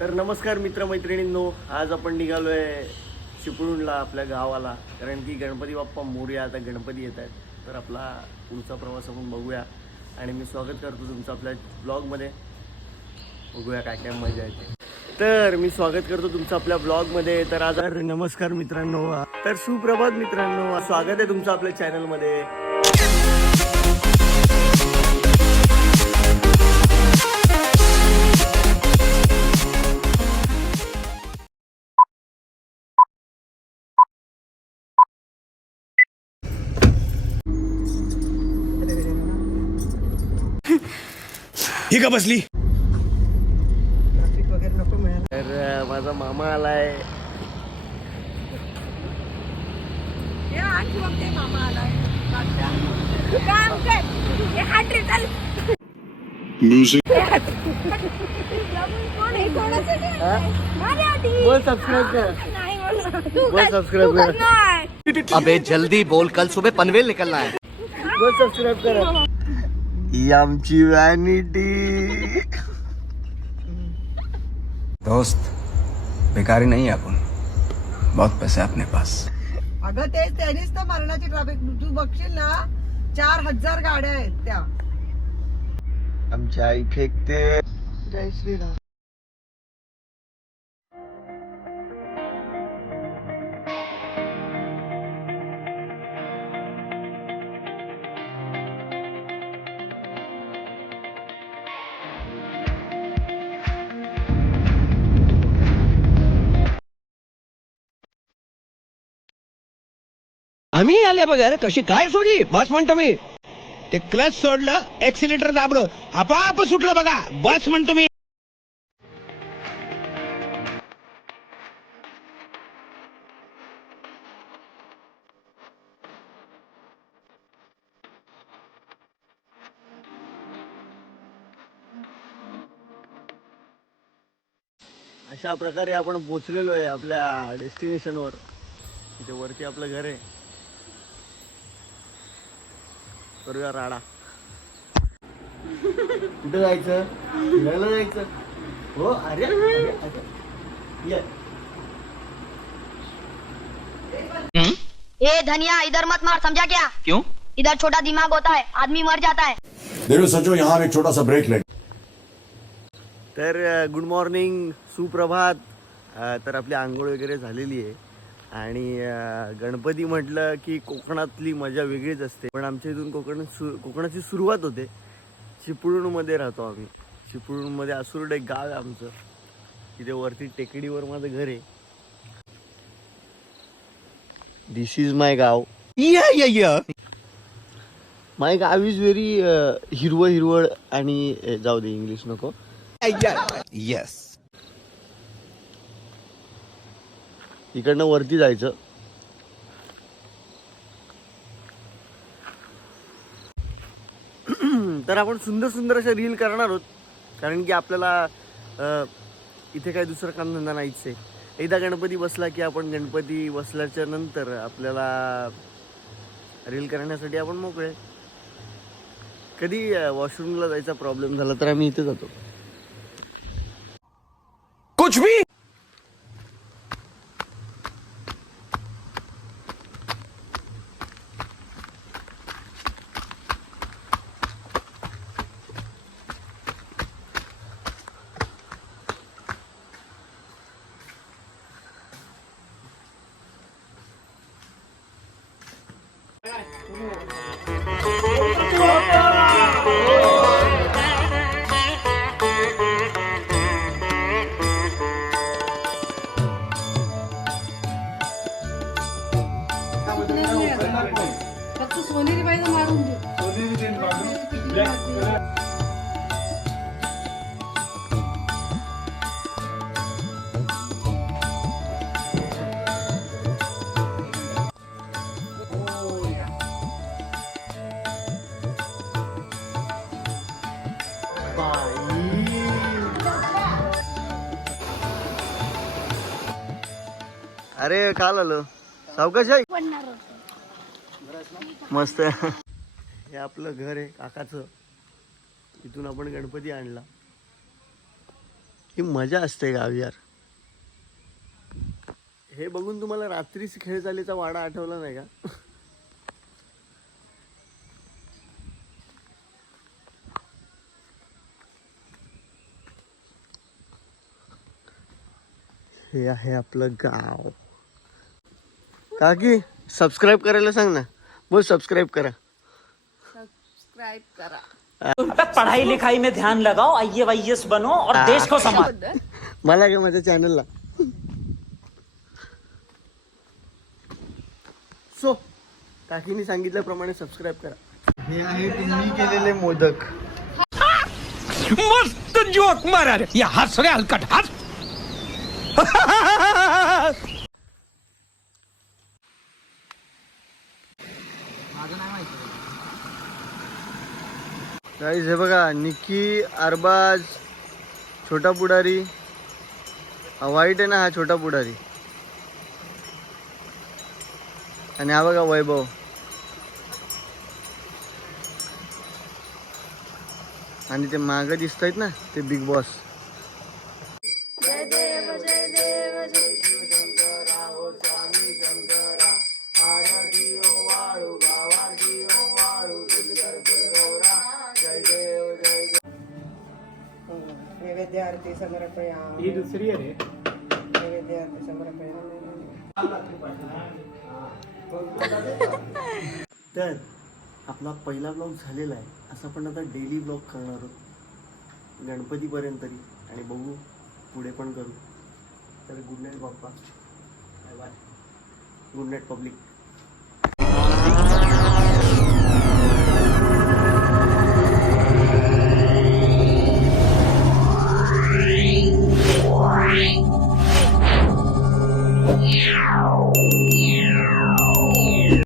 तर नमस्कार मित्रमैत्रिणींनो आज आपण निघालो आहे चिपळूणला आपल्या गावाला. कारण की गणपती बाप्पा मोर्या आता गणपती येत आहेत. तर आपला पुढचा प्रवास आपण बघूया. आणि मी स्वागत करतो तुमचं आपल्या ब्लॉगमध्ये. बघूया काय काय मजा येते. तर मी स्वागत करतो तुमचं आपल्या ब्लॉगमध्ये. तर आज नमस्कार मित्रांनो. तर सुप्रभात मित्रांनो. स्वागत आहे तुमचं आपल्या चॅनलमध्ये ही का बसली तर अं, माझा मामा आलाय हे आणखी बघते मामा आलाय मागच्या. काम कर. हे हात रे, चल. कोण आहे? कोणासाठी आणलंय? माझ्यासाठी. बोल सबस्क्राईब कर नाही बोलणार. तू बोल कर. सबस्क्राईब तू कर. करणार. अबे जल्दी बोल कल सुबह पनवेल निकलना है बोल सबस्क्राईब करा ही आमची वॅनिटी दोस्त बेकारी नहीं अपन बहुत पैसे अपने पास. अगं तेच त्यांनीच तर मरणाची ट्रॅफिक तू बघशील ना चार हजार गाड्या आहेत त्या. आमची आई फेकते. जय श्रीराम. आम्ही आल्या बघा कशी काय सोडी बस म्हणतो मी. ते क्लच सोडलं एक्सिलेटर दाबलं आपाप सुटलं बघा. बस म्हणतो मी. अशा प्रकारे आपण पोचलेलो आहे आपल्या डेस्टिनेशनवर इथे वरती आपलं घर आहे. करूया राडा. कुठे जायचं? फिरायला जायचं? हो अरे अरे अरे. ये. ए धनिया इधर मत मार समझा क्या? क्यों? इधर छोटा दिमाग होता है आदमी मर जाता है। देखो सचो यहाँ हम एक छोटा सा ब्रेक लें। तर गुड मॉर्निंग सुप्रभात. अ, तर आपली आंघोळ वगैरे झालेली आहे. आणि गणपती म्हटलं की कोकणातली मजा वेगळीच असते. पण आमच्या इथून कोकण सु कोकणाची सुरुवात होते. चिपळूणमध्ये राहतो आम्ही. चिपळूणमध्ये आसुर्ड एक गाव आहे आमचं. तिथे वरती टेकडीवर माझं घर आहे. दिस इज माय गाव. माय गाव इज व्हेरी हिरवळ हिरवळ आणि जाऊ दे इंग्लिश नको. यस इकडनं वरती जायचं. तर आपण सुंदर सुंदर अशा रील करणार आहोत. कारण की आपल्याला इथे काही दुसरं काम धंदा नाहीच आहे. एकदा गणपती बसला की आपण गणपती बसल्याच्या नंतर आपल्याला रील करण्यासाठी आपण मोकळे. कधी वॉशरूमला जायचा प्रॉब्लेम झाला तर आम्ही इथे जातो. कुछ भी अरे काल आलो. सावकाश आहे? मस्त. हे आपलं घर आहे काकाचं. इथून आपण गणपती आणला. ही मजा असते गावी यार. हे बघून तुम्हाला रात्रीच खेळ चालीचा वाडा आठवला नाही का? हे आहे आपलं गाव. काकी सबस्क्राईब करायला सांग ना. बोल सबस्क्राईब करा. सबस्क्राईब करा. पढ़ाई लिखाई में ध्यान लगाओ आई वाई बनो और देश को संभाल. मला काय माझ्या चॅनलला सो काकीने सांगितल्याप्रमाणे सबस्क्राईब करा. हे आहे तुम्ही केलेले मोदक. मस्त जोक मारा रे. या हस रे हलकट. हस गाईज हे बघा निकी अरबाज छोटा पुढारी. हा व्हाईट आहे ना हा छोटा पुढारी. आणि हा बघा वैभव. आणि ते मागं दिसत आहेत ना ते बिग बॉस नैवेद्य आरती समर्पया ही दुसरी आहे नैवेद्य आरती समर्पया तर आपला पहिला ब्लॉग झालेला आहे. असं आपण आता डेली ब्लॉग करणार आहोत. गणपतीपर्यंत तरी. आणि बघू पुढे पण करू. तर good night Bappa bye bye good night public